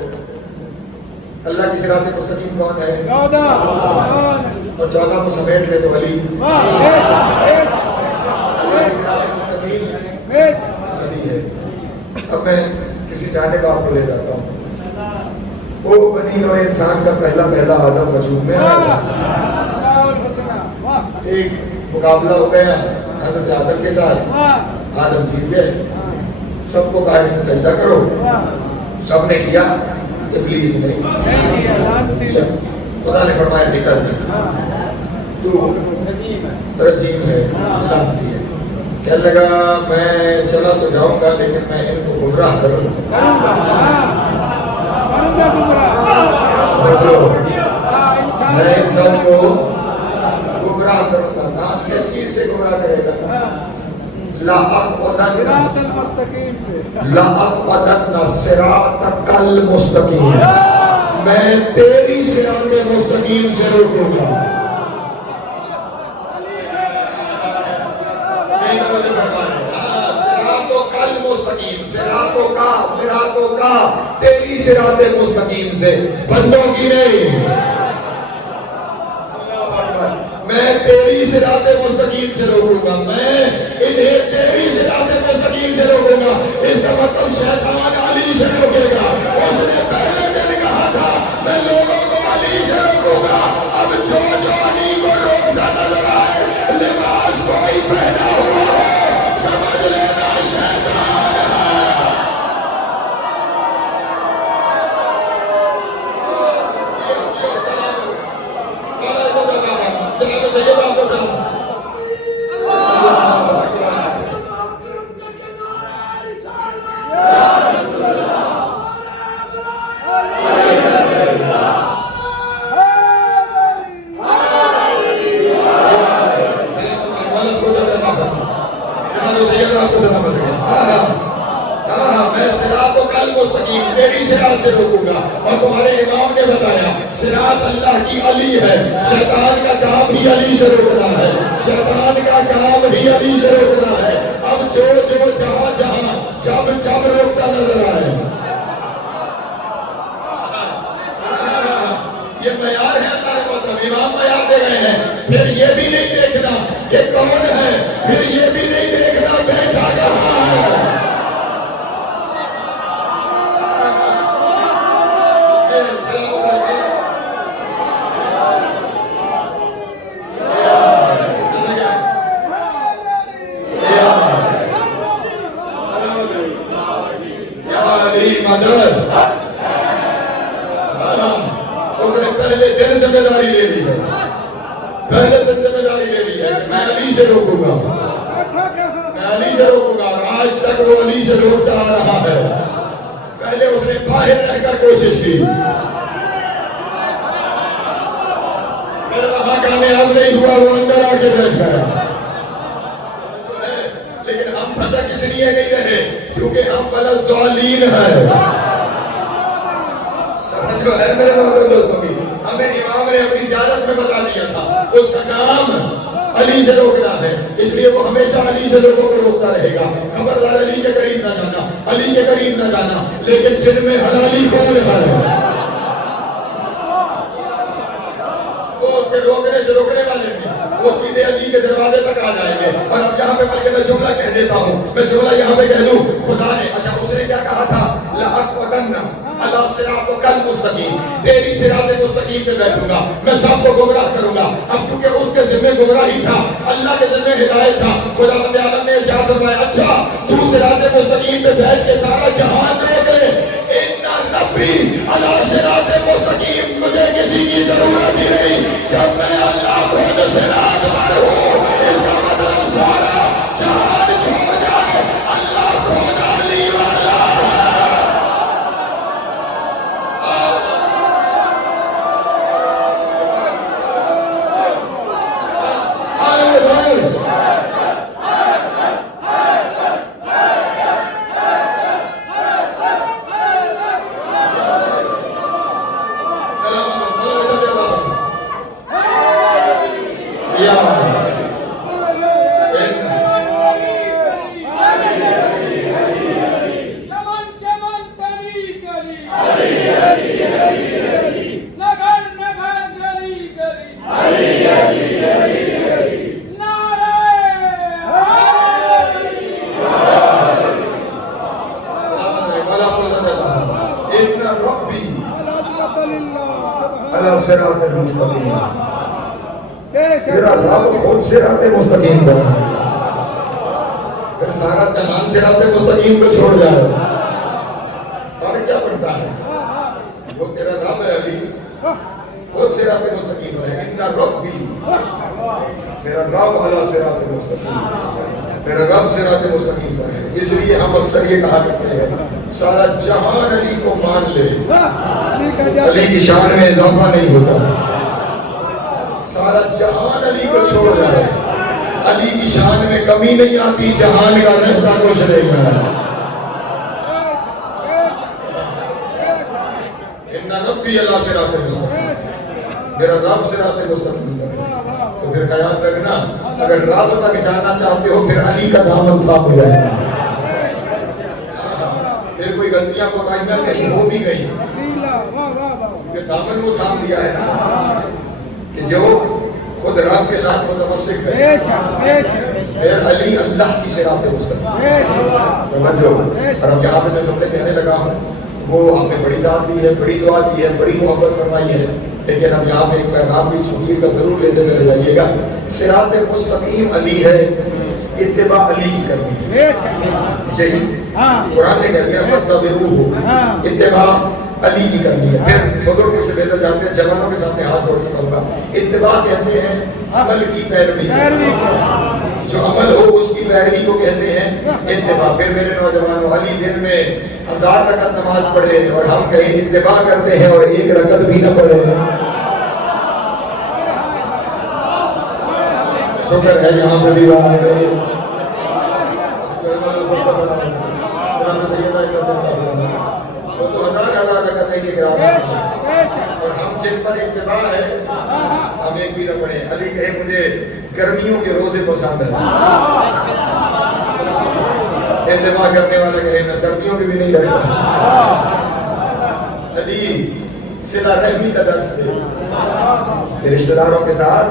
اللہ کی صراط مستقیم کون ہے؟ 14، اور 14 کو سمیٹ لے تو علی، علی ہے۔ اب میں کسی جانب آپ کو لے جاتا ہوں، وہ بنی نوع انسان کا پہلا آدم وجود میں آیا، ایک مقابلہ ہو گیا حضرت آدم کے ساتھ، آدم جیت گئے، سب کو کہا اس سے سجدہ کرو، سب نے کیا، ابلیس نے، خدا نے فرمایا نکل تو رجیم ہے، لعنتی ہے۔ کہنے لگا میں چلا تو جاؤں گا لیکن میں ان کو گمراہ کروں گا، میں انسان کو گمراہ کروں گا۔ کس چیز سے گمراہ کرے گا؟ لَأَقْعُدَنَّ صِرَاطَكَ الْمُسْتَقِيمَ، میں تیری صراط مستقیم سے روکوں گا. صراطوں کا تیری صراط مستقیم سے، بندوں کی نہیں. میں تیری صراط مستقیم سے روکوں گا، میں انہیں تیری صراط مستقیم سے روکوں گا. اس کا مطلب شیطان علی سے روکے گا. اس نے پہلے دن کہا تھا میں لوگوں کو علی سے روکوں گا. اب جو علی کو روکتا نظر آئے، لباس کوئی پہنا ہوا ہو، سمجھ لینا شیطان ہے. سے روکوں گا. اور تمہارے امام نے بتایا صراط اللہ کی علی ہے. شیطان کا کام بھی علی سے روکنا ہے. شیطان کا کام بھی علی سے روکنا ہے. اب جو جہاں جہاں جب روکتا نظر آئے. یہ معیار ہے اللہ کو. امام معیار دے گئے ہیں. پھر یہ بھی نہیں دیکھنا کہ کون ہے، پھر یہ بھی نہیں دیکھنا بیٹھا کہاں ہے. اس نے پہلے دن ذمہ داری لے لی ہے. پہلے دن ذمہ داری لے لی ہے. میں علی سے روکوں گا، میں علی سے روکوں گا. اور آج تک وہ علی سے روکتا آ رہا ہے. پہلے اس نے باہر رہ کر کوشش کی، پھر وہاں کامیاب نہیں ہوا، وہ اندر آ کے بیٹھ گیا. لیکن ہم فتح اس لیے نہیں رہے کیونکہ ہم بلد ظالین ہیں. جو ہے میرے محترم دوستوں کی، ہمیں امام نے اپنی زیارت میں بتا دیا تھا اس کا کام علی سے روکنا ہے. اس لیے وہ ہمیشہ علی سے لوگوں کو روکتا رہے گا. خبردار علی کے قریب نہ جانا، علی کے قریب نہ جانا. لیکن جن میں حلالی کون ہے وہ اس کے روکنے والے ہیں. وہ سیدھے علی کے دروازے تک آ جائیں گے. اور اب یہاں پہ میں جملہ کہہ دیتا ہوں، میں جملہ یہاں پہ کہہ دوں. خدا نے اچھا اس نے کیا کہا تھا؟ لَأَقْعُدَنَّ عَلَىٰ صِرَاطِكَ الْمُسْتَقِيمِ. تیری صراط مستقیم پہ بیٹھوں گا، میں سب کو گمراہ کروں گا. اب کیونکہ اس کے ذمہ گمراہی تھا، اللہ کے ذمہ ہدایت تھا. خدا بند عالم نے ارشاد فرمایا اچھا تو صراط مستقیم پہ بیٹھ کے سارا جہان روک لے. اِنَّ رَبِّي عَلَىٰ صِرَاطٍ مُسْتَقِيمٍ. مجھے کسی کی ضرورت ہی نہیں جب میں اللہ خود صراط پر ہوں. اس کا مطلب سارا جہان چھوڑ جائے، اللہ خود علی والا ہے. صراط مستقیم پر پھر سارا جہان صراط مستقیم کو چھوڑ جائے. فرق کیا پڑتا ہے؟ وہ تیرا رب ہے علی، وہ صراط مستقیم پر ہے. ان ربی، میرا رب علی صراط مستقیم، میرا رب صراط مستقیم پر ہے. اس لیے ہم اکثر یہ کہا کرتے ہیں سارا جہان علی کو مان لے، علی کی شان میں اضافہ نہیں ہوتا. سارا جہان علی کو چھوڑ جائے، علی کی شان میں کمی نہیں آتی. جہان کا رہتا کو چلے گا. ان ربی بھی اللہ صراط مستقیم، میرا رب صراط مستقیم ہے۔ تو پھر خیال رکھنا، اگر رب تک جانا چاہتے ہو پھر علی کا دامن تھام لے لینا۔ پھر کوئی غلطیاں کوتاہیاں کہیں ہو بھی گئی، یہ دامن وہ تھام لیا ہے نا کہ جو خود رب کے ساتھ متمسک ہے، پھر علی اللہ کی صراط مستقیم۔ اور اب یہاں پہ میں تمہیں کہنے لگا ہوں، وہ ہم نے بڑی دعا دی ہے، بڑی دعا دی ہے، بڑی محبت فرمائی ہے، لیکن اب یہاں پہ ایک پیغام بھی سنیے کا ضرور لیتے چلے جائیے گا۔ صراط مستقیم علی ہے، اتباع علی کی کرنی ہے، یہی قرآن نے کہہ دیا فَاتَّبِعُوهُ، اتباع علی کی کرنی ہے۔ پھر بزرگوں سے بہتر جانتے ہیں، جوانوں کے سامنے ہاتھ جوڑ کے کہوں گا، اتباع کہتے ہیں عمل کی پیروی، جو عمل ہو اس کی پیروی کو کہتے ہیں اتباع۔ پھر میرے نوجوانوں، علی دن میں 1000 رکعت نماز پڑھے اور ہم کہیں اتباع کرتے ہیں اور 1 رکعت بھی نہ پڑھے۔ شکر ہے یہاں پہ بھی بات ہے، اور ہم جن پر اتباع ہے ہم 1 بھی نہ پڑھیں۔ علی کہے مجھے گرمیوں کے روزے پسند ہے، اتباع کرنے والے کہے میں سردیوں کے بھی نہیں رکھتا۔ علی صلہ رحمی کا درس دے، رشتہ داروں کے ساتھ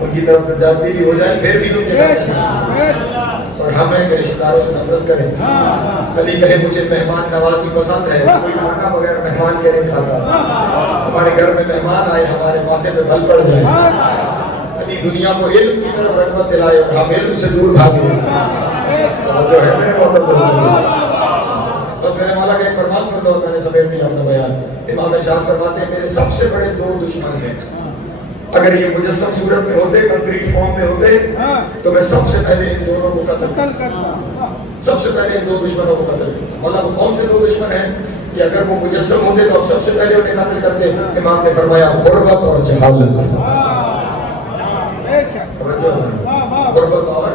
ان کی طرف جاتی بھی ہو جائے پھر بھی ان کے ساتھ، اور ہمیں کہ رشتہ داروں سے نفرت کریں۔ علی کہے مجھے مہمان نوازی پسند ہے، کوئی کھانا بغیر مہمان کے نہیں کھاتا، ہمارے گھر میں مہمان آئے ہمارے ماتھے پہ بل پڑ جائے۔ علی دنیا کو علم کی طرف رغبت دلائے اور ہم علم سے دور بھاگے۔ جو ہے میرے محبت بس میرے مولا کا ایک فرمان سن لو، میں نے سمیٹ دیا اپنا بیان۔ امام ارشاد فرماتے ہیں میرے سب سے بڑے 2 دشمن ہیں، اگر یہ مجسم صورت میں ہوتے، کنکریٹ فارم میں ہوتے تو میں سب سے پہلے ان دونوں کو قتل کرتا، سب سے پہلے ان 2 دشمنوں کو قتل کرتا۔ مولا وہ کون سے 2 دشمن ہیں کہ اگر وہ مجسم ہوتے تو اب سب سے پہلے انہیں قتل کرتے؟ امام نے فرمایا غربت اور جہالت، غربت اور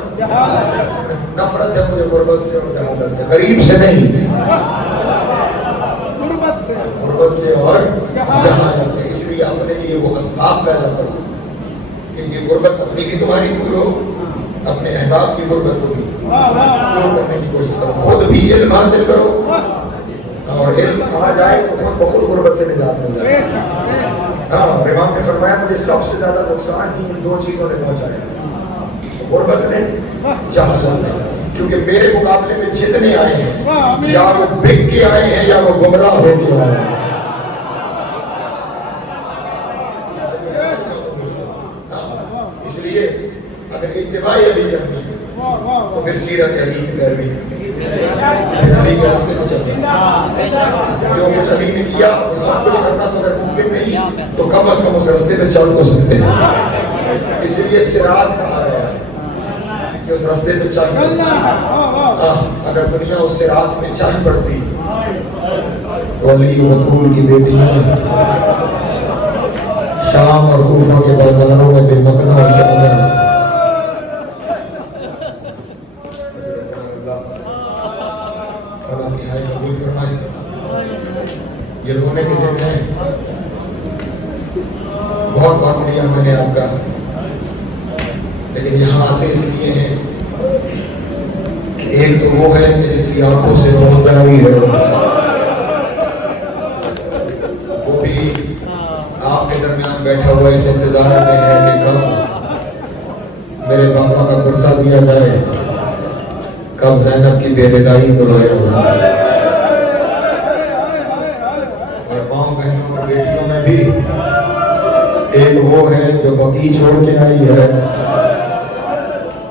نفرت ہے مجھے غربت سے اور جہالت سے، غریب سے نہیں، غربت سے اور جہالت سے۔ اس لیے اپنے لیے وہ اسباب پیدا کرو، کیونکہ غربت اپنی بھی تمہاری دور ہو، اپنے احباب کی غربت کو بھی دور کرنے کی کوشش کرو، خود بھی علم حاصل کرو، اور علم آ جائے تو خود بخود غربت سے نجات مل جائے۔ امام نے فرمایا مجھے سب سے زیادہ نقصان ہی ان 2 چیزوں نے پہنچایا، غربت نے، جہالت نے، کیونکہ میرے مقابلے میں جتنے آئے ہیں یا وہ بک کے آئے ہیں یا وہ گمراہ ہو کے آئے ہیں۔ اس لیے اگر اتباع علی کرنی ہے تو پھر سیرت علی کی پیروی کرنی ہے، علی کے راستے پہ چلنا، جو کچھ علی نے کیا وہ سب کچھ کرنا تو اگر ممکن نہیں تو کم از کم اس راستے پہ چل تو سکتے ہیں۔ اس لیے صراط کہا گیا ہے کہ اس راستے پہ چلنا، اگر دنیا اس صراط میں چل پڑتی تو علی و بطول کی بیٹیاں شام اور کوفہ کے بازاروں میں بے مکنہ اور چادر یہ رونے کے دن ہیں، بہت بات لیا میں نے آپ کا، لیکن یہاں آتے اس لیے ہیں کہ ایک تو وہ ہے کہ جس کی آنکھوں سے بہت بنائی ہے، وہ بھی آپ کے درمیان بیٹھا ہوا اس انتظار میں ہے کہ کب میرے بابا کا قرضہ دیا جائے، کب زینب کی بے ردائی دلوایا ہوگا۔ اور ماں بہنوں اور بیٹیوں میں بھی ایک وہ ہے جو بقی چھوڑ کے آئی ہے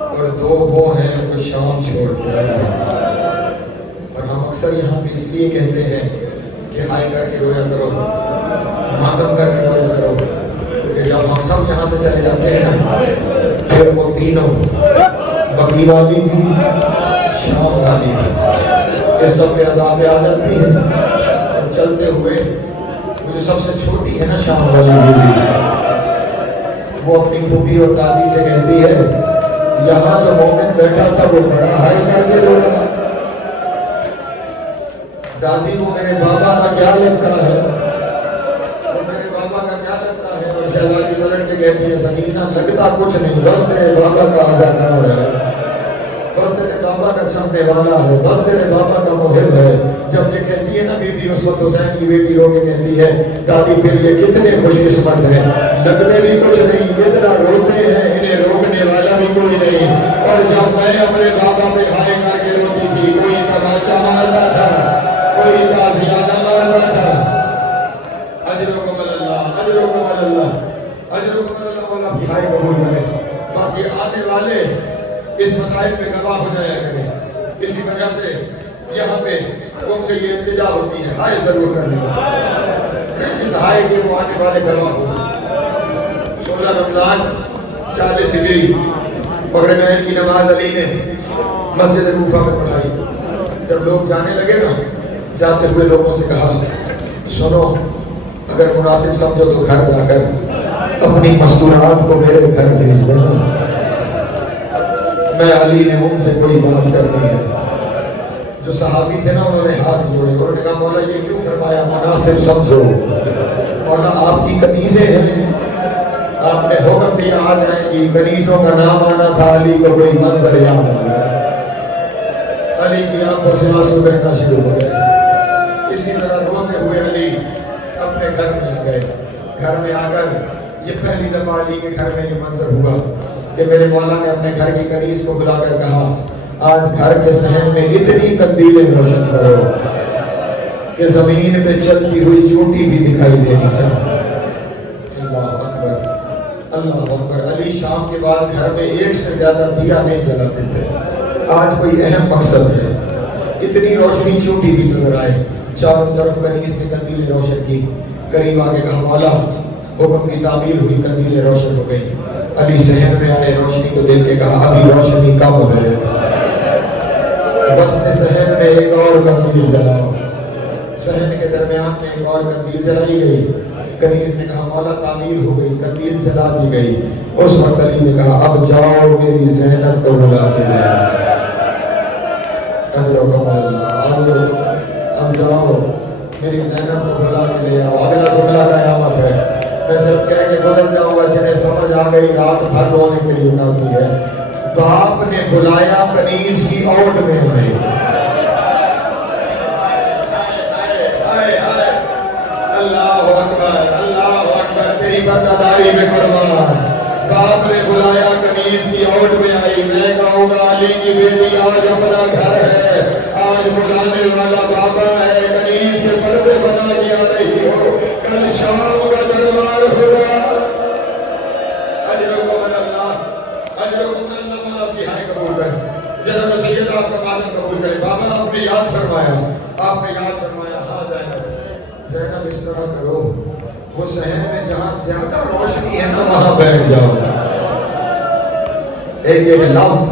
اور 2 وہ ہیں جو شام چھوڑ کے آئی ہے۔ اور ہم اکثر یہاں پہ اس لیے کہتے ہیں کہ ہائے کر کے رویا کرو، ماتم کر کے رویا کرو، کہ جب ہم سب یہاں سے چلے جاتے ہیں پھر وہ تینوں بقی والی بھی شام والی بھی یہ سب پہ عذاب آ جاتی ہے، اور چلتے ہوئے جو سب سے چھوٹی ہے نا شام والی بھی، وہ اپنی پھوپھی اور دادی سے کہتی ہے یہاں جو مومن بیٹھا تھا وہ بڑا ہائی کر کے رو رہا، دادی کو میرے بابا کا کیا لگتا ہے، مدینہ لگتا کچھ نہیں، بس تیرے بابا کا آزادہ ہے، بس تیرے بابا کا چاہنے والا ہے، بس تیرے بابا کا محب ہے۔ جب یہ کہتی ہے نا بی بی عصمت حسین کی بیٹی رو کے کہتی ہے دادی پھر یہ کتنے خوش قسمت ہیں، لگتے بھی کچھ نہیں، اتنا روتے ہیں انہیں روکنے والا بھی کوئی نہیں۔ اور جب میں اپنے بابا پہ ہائے کر کے روتی تھی، کوئی تماچا مارتا تھا، کوئی تازیانہ مارتا تھا۔ اجرکم اللہ، اجرکم اللہ، اجرکم اللہ، مولا بھی ہائے قبول کرے۔ بس یہ آنے والے اس مسائل میں گواہ ہو جایا کریں، اسی وجہ سے یہاں پہ تم سے یہ التجا ہوتی ہے، ہائے ضرور کرنے اس ہائے کے وہ آنے والے گواہ ہو۔ 16 رمضان 40 ہجری مغربین کی نماز علی نے مسجد کوفہ میں پڑھائی۔ جب لوگ جانے لگے نا، جاتے ہوئے لوگوں سے کہا سنو، اگر مناسب سمجھو تو گھر جا کر اپنی مستورات کو میرے گھر بھیج دینا، میں علی نے ان سے کوئی بات کرنی ہے۔ جو صحابی تھے نا انہوں نے ہاتھ جوڑے، انہوں نے کہا مولا یہ کیوں فرمایا، مناسب سمجھو، مولا آپ کی قمیضیں ہیں، آپ نے حکم دیا آ جائیں گی، قمیضوں کا نام آنا تھا، علی کو کوئی منظر یاد آ گیا، علی کی آنکھوں سے آنسو بہنا شروع ہو گئے۔ اسی طرح روتے ہوئے علی اپنے گھر میں آ گئے۔ گھر میں آ کر یہ پہلی دفعہ علی کے گھر میں یہ منظر ہوا کہ میرے مولا نے اپنے گھر کی کنیز کو بلا کر کہا آج گھر کے صحن میں اتنی قندیلیں روشن کرو کہ زمین پہ چلتی ہوئی چوٹی بھی دکھائی دینی چاہیے۔ اللہ اکبر، اللہ اکبر۔ علی شام کے بعد گھر میں ایک سے زیادہ دیا نہیں جلاتے تھے، آج کوئی اہم مقصد ہے، اتنی روشنی چوٹی بھی نظر آئے، چاروں طرف کنیز میں قندیلیں روشن کی۔ قریب آگے کہا مولا حکم کی تعمیل ہوئی، قندیلیں روشن ہو گئی۔ علی صحن میں آئے، روشنی کو دیکھ کے کہا ابھی روشنی کم ہے، وسط صحن میں ایک اور قندیل جلاؤ۔ صحن کے درمیان میں ایک اور قندیل جلائی گئی۔ کنیز نے کہا مولا تعمیر ہو گئی، قندیل جلا دی گئی۔ اس وقت علی نے کہا اب جاؤ میری زینب کو بلا کے لے آؤ، اب جاؤ میری زینب کو بلا کے لے آؤ۔ اگلا جملہ قیامت ہے، میں صرف کہہ کے گزر جاؤں گا، جنہیں سمجھ آ گئی رات بھر رونے کے لیے کافی ہے۔ باپ نے بلایا کنیز کی اوٹ میں آئے، اللہ اکبر، اللہ اکبر، تیری برداری میں قربان۔ باپ نے بلایا کنیز کی اوٹ میں آئی، میں کہوں گا علی کی بیٹی آج اپنا گھر ہے، آج بلانے والا بابا ہے، کنیز کے پردے بنا کے آ رہی ہو، کل شام کا دربار ہوگا۔ اجرکم اللہ، اجرکم اللہ، مولا کی ہائے قبول کرے، جناب سید آپ کا معلوم قبول کرے۔ بابا آپ نے یاد فرمایا، آپ نے یاد فرمایا، ہاں زینب اس طرح کرو، وہ صحن میں جہاں زیادہ روشنی ہے نا وہاں بیٹھ جاؤ۔ ایک ایک لفظ،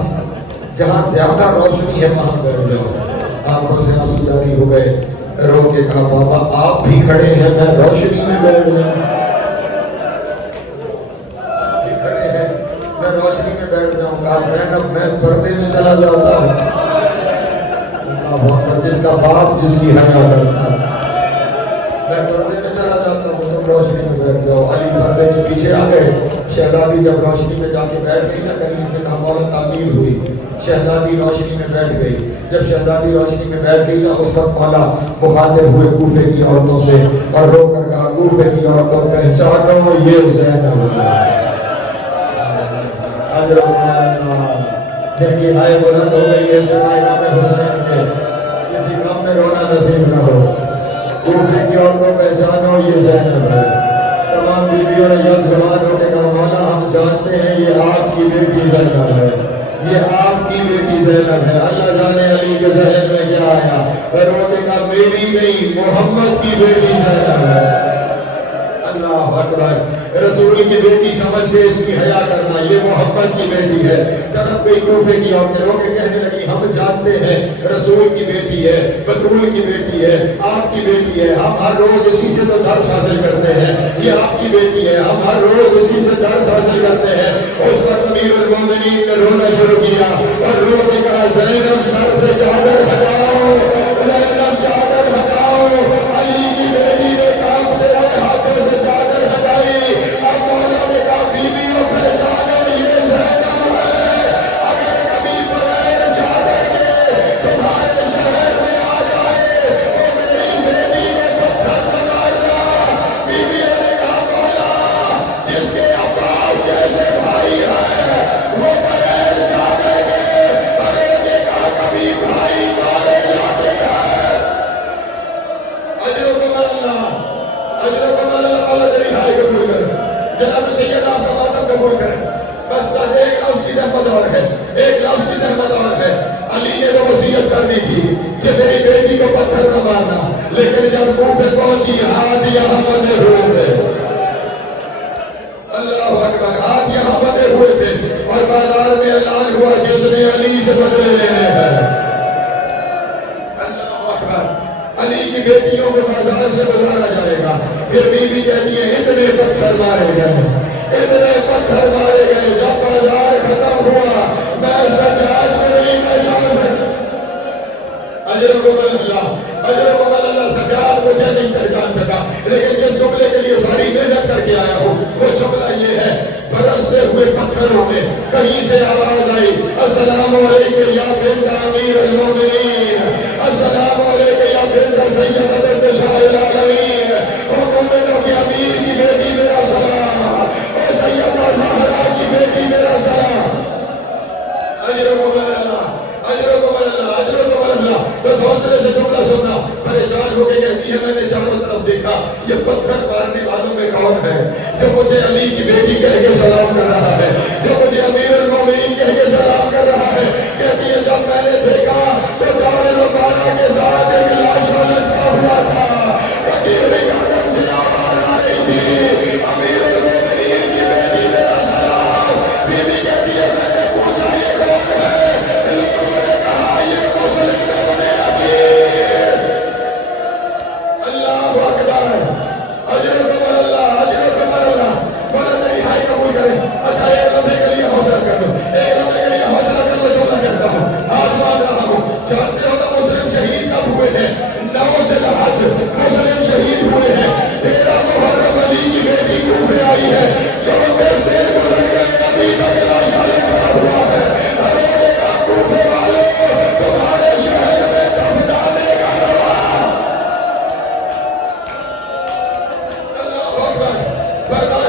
جہاں زیادہ روشنی ہے وہاں بیٹھ جاؤ۔ آنکھوں سے آنسو جاری ہو گئے، رو کے کہا بابا آپ بھی کھڑے ہیں، میں روشنی میں بیٹھ جاؤں، آپ بھی کھڑے ہیں میں روشنی میں بیٹھ جاؤں۔ کہا زینب میں پردے میں چلا جاتا ہوں، جس کا باپ جس کی حیا کرتا ہے، میں پردے میں چلا جاتا ہوں، تم روشنی میں بیٹھ جاؤ۔ علی پردے کے پیچھے آ گئے۔ شہزادی جب روشنی میں جا کے بیٹھ گئی نا، کنیز نے کہا مولا تعمیر ہوئی، شہزادی روشنی میں بیٹھ گئی۔ جب شہزادی روشنی میں بیٹھ گئی نا، اس وقت مولا مخاطب ہوئے کوفے کی عورتوں سے اور رو کر کہا کوفے کی عورتوں پہچانو یہ زینب ہے، جن کی ہائے بلند ہو گئی ہے سوائے نام حسین کے، کسی غم میں رونا نصیب نہ ہو۔ کوفے کی عورتوں پہچانو یہ زینب ہے۔ تمام بیویوں نے یک زبان ہو کے کہا مولا ہم جانتے ہیں یہ آپ کی بیٹی زینب ہے، یہ آپ کی بیٹی زینب ہے۔ اللہ جانے علی کے ذہن میں کیا آیا، اور وہ کہا میری نہیں محمد کی بیٹی زینب ہے۔ اللہ اکبر، رسول کی بیٹی سمجھ کے اس کی حیا کرنا، یہ محمد کی بیٹی ہے۔ طرف کوئی کوفے کی عورتیں رو کے کہنے لگی ہم جانتے ہیں رسول کی بیٹی ہے، بطول کی بیٹی ہے، آپ کی بیٹی ہے، ہم ہر روز اسی سے تو درس حاصل کرتے ہیں، یہ آپ کی بیٹی ہے، ہم ہر روز اسی سے درس حاصل کرتے ہیں۔ اس وقت امیر المومنین نے رونا شروع کیا اور رو کے کہا زینب سر سے چادر ہٹاؤ، زینب چادر ہٹاؤ۔ علی کی بیٹی نے کانپتے ہوئے ہاتھوں سے چادر ہٹائی۔ اب مولا نے کہا بیویوں پہ مولا تیری رائے قبول کرے، جناب سید آپ کا ماتم قبول کرے. بس ایک لفظ کی زحمت اور ہے، ایک لفظ کی زحمت اور ہے. علی نے تو وصیت کر دی تھی کہ میری بیٹی کو پتھر نہ مارنا، لیکن جب کوفے پہنچی ہاتھ یہاں بندے ہوئے تھے. اللہ اکبر، ہاتھ یہاں بندے ہوئے تھے اور بازار میں اعلان ہوا جس نے علی سے بدلے لینے ہیں. اللہ اکبر، علی کی بیٹیوں کو بازار سے بدلانا جائے گا. پھر بی بی کہتی ہے اتنے پتھر مارے گئے، اتنے پتھر مارے گئے. جب بازار ختم ہوا میں سجاد کو نہیں پہچان. اجرکم اللہ، اجرکم اللہ. سجاد مجھے نہیں پہچان سکا، لیکن جس جملے کے لیے ساری محنت کر کے آیا ہوں وہ جملہ یہ ہے: برستے ہوئے پتھروں میں کہیں سے آواز آئی السلام علیکم یا بنت امیر المومنین، السلام علیکم یا بنت سیدۃ النساء العالمین. او مومنوں کے امیر کی بیٹی میرا سلام، او سیدہ زہرا کی بیٹی میرا سلام. اجرکم اللہ، اجرکم اللہ، اجرکم اللہ. بس حوصلے سے جملہ سننا. پریشان ہو کے کہتی ہے میں نے چاروں طرف دیکھا یہ پتھر مارنے والوں میں کون ہے جو مجھے علی کی بیٹی کہہ کے سلام کر رہا ہے، جو مجھے امیر المومنین کہہ کے سلام کر رہا ہے. کہتی ہے جب میں نے دیکھا تو دار البانہ کے ساتھ ایک لاشا لٹکا ہوا تھا، کبھی بھی گردن سے آواز آ رہی تھی امیر المومنین کی بیٹی میرا سلام. بی بی کہتی ہے میں نے پوچھا یہ کون ہے، لوگوں نے کہا یہ مسلم ابن عقیل. اللہ اکبر، اجرکم اللہ، اجرکم اللہ. مولا تیری رہائی قبول کرے. اچھا ایک لمحے کے لیے حوصلہ کر لو، ایک لمحے کے لیے حوصلہ کر لو. جملہ کرتا ہوں، ہاتھ مانگ رہا ہوں. جانتے ہو نا مسلم شہید کب ہوئے ہیں؟ 9 ذوالحج مسلم شہید ہوئے ہیں. 13 محرم علی کی بیٹی کوفے آئی ہے. 34 دن گزر گئے ابھی تک لاشا لٹکا ہوا ہے. ہمیں نے کہا کوفے والوں تمہارے شہر میں دفنانے کا روا. اللہ اکبر.